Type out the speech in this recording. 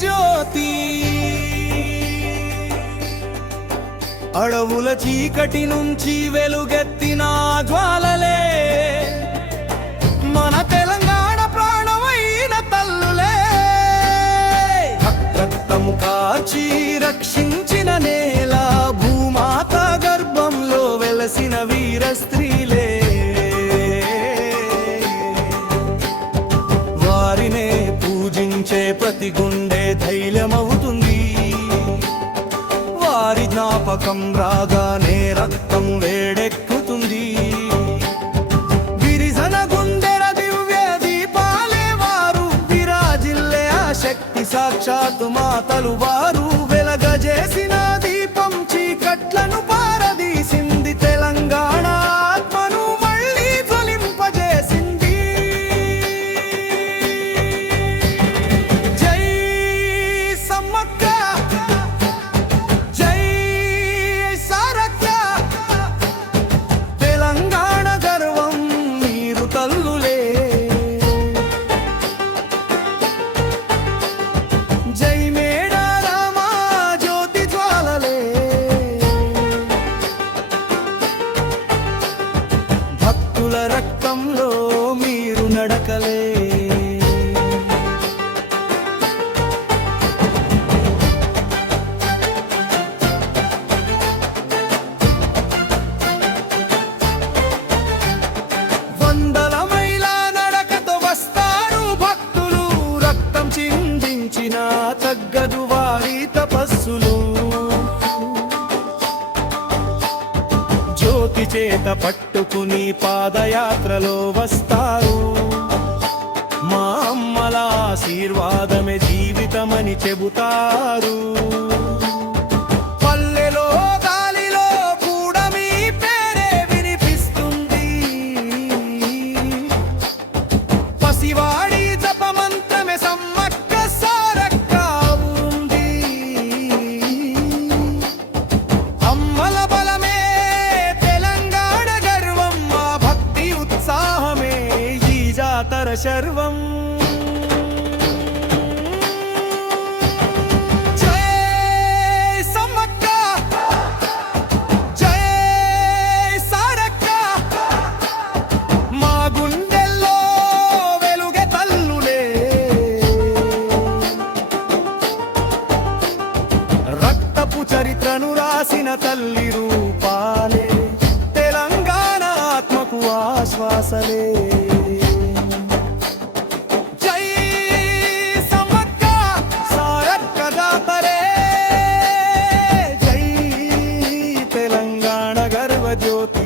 జ్యోతి అడవుల చీకటి నుంచి వెలుగెత్తిన జ్వాలలే మన తెలంగాణ ప్రాణమైన తల్లులే రక్తము కాచి రక్షించిన నేల భూమాత గర్భంలో వెలసిన వీర స్త్రీలే వారినే పూజించే ప్రతి గుండె ధైర్యమవుతుంది వారి జ్ఞాపకం రాగానే రక్తం వేడెక్కుతుంది గిరిజన గుండెల దివ్య దీపాలే వారు విరాజిల్లే ఆ శక్తి సాక్షాత్తు మాతలు వారు వెలగజేసిన దీపం చీకట్లను పారదీసింది తెలంగాణ ఆత్మను మళ్ళీ జ్వలింపజేసింది జై సమ్మక్క జై సారక్క తెలంగాణ గర్వం మీరు తల్లులే జై మేడారమ జ్యోతి జ్వాలలే భక్తుల రక్తంలో మీరు నడకలే వందల మైళ్ళ నడకతో వస్తారు భక్తులు రక్తం చిందించిన తగ్గదు వారి తపస్సులు జ్యోతి చేత పట్టుకుని పాదయాత్రలో వస్తారు మా అమ్మల ఆశీర్వాదమే జీవితమని చెబుతారు పల్లెలో గాలిలో కూడా మీ పేరే వినిపిస్తుంది పసివాడి జపమంత్రమే సమ్మక్క సారక్క ఉంది అమ్మల బలమే తెలంగాణ గర్వం మా భక్తి ఉత్సాహమే ఈ జాతర శర్వం జై సమ్మక్క జై సారక్క మా గుండెల్లో వెలుగే తల్లులే రక్తపు చరిత్రను రాసిన తల్లి రూపాలే తెలంగాణ ఆత్మకు ఆశ్వాసలే జై సమ్మక్క సారక్క జాతరే జై తెలంగాణ గర్వ జ్యోతి